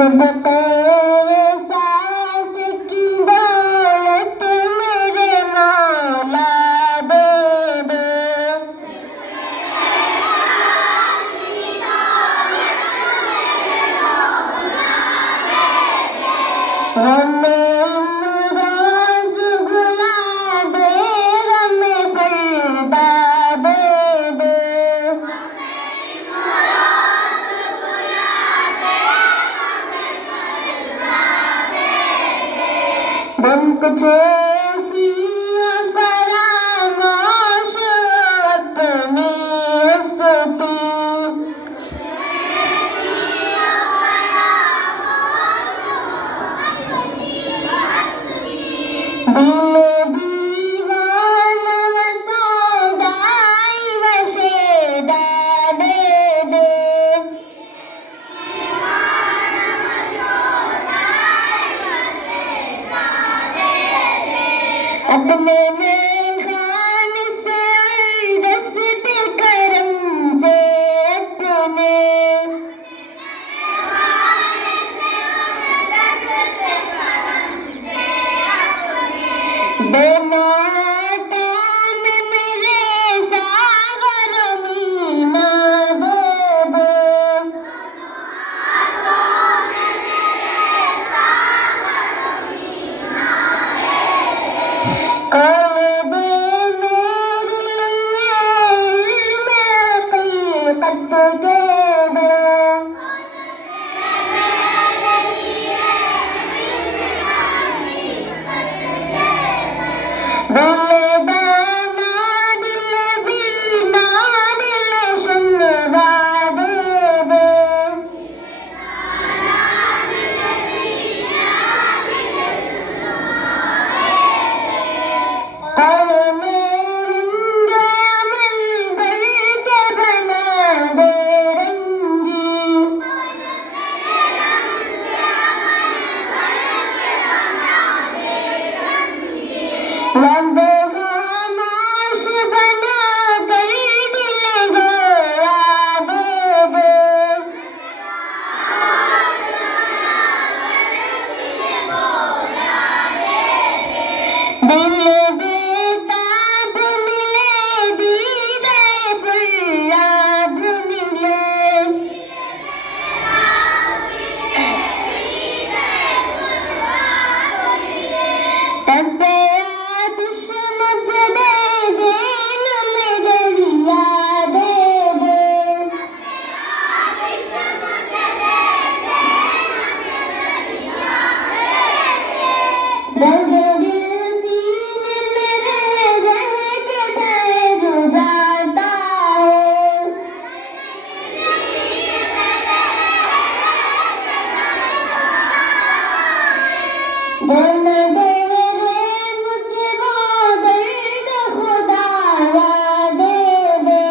सदके सांस की दौलत मेरे मौला दे दे। हमें इमरोज भुला दे, हमें फरिदा दे दे। दिन कुछ ऐसी फरामोश अपनी हस्ती, दिल दीवाना व सौदाई व शेदा दे दे। अपने मेहमान से दस्ते करम से अपने देना टाइम मेरे सागर मीना दे दे। कर दे मेरे लिए मैं हकीकत दे दे। दिल दाना दिल बीना दिल सुनवा दे दे। हर मेरे अमल भर के बना दे रंगी। रंग खामोश बना कर दिल गोया दे दे। दिल बेताब मिले दीदे फरियाद मिले। तबे आतिश मुझे दे दे, नम दरिया दे दे। दर्द दिल सीने में रह रह के ठहर जाता है। जल दे रे मुझे वो दर्द खुदाया दे दे।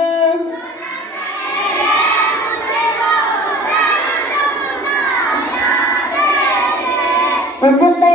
सदके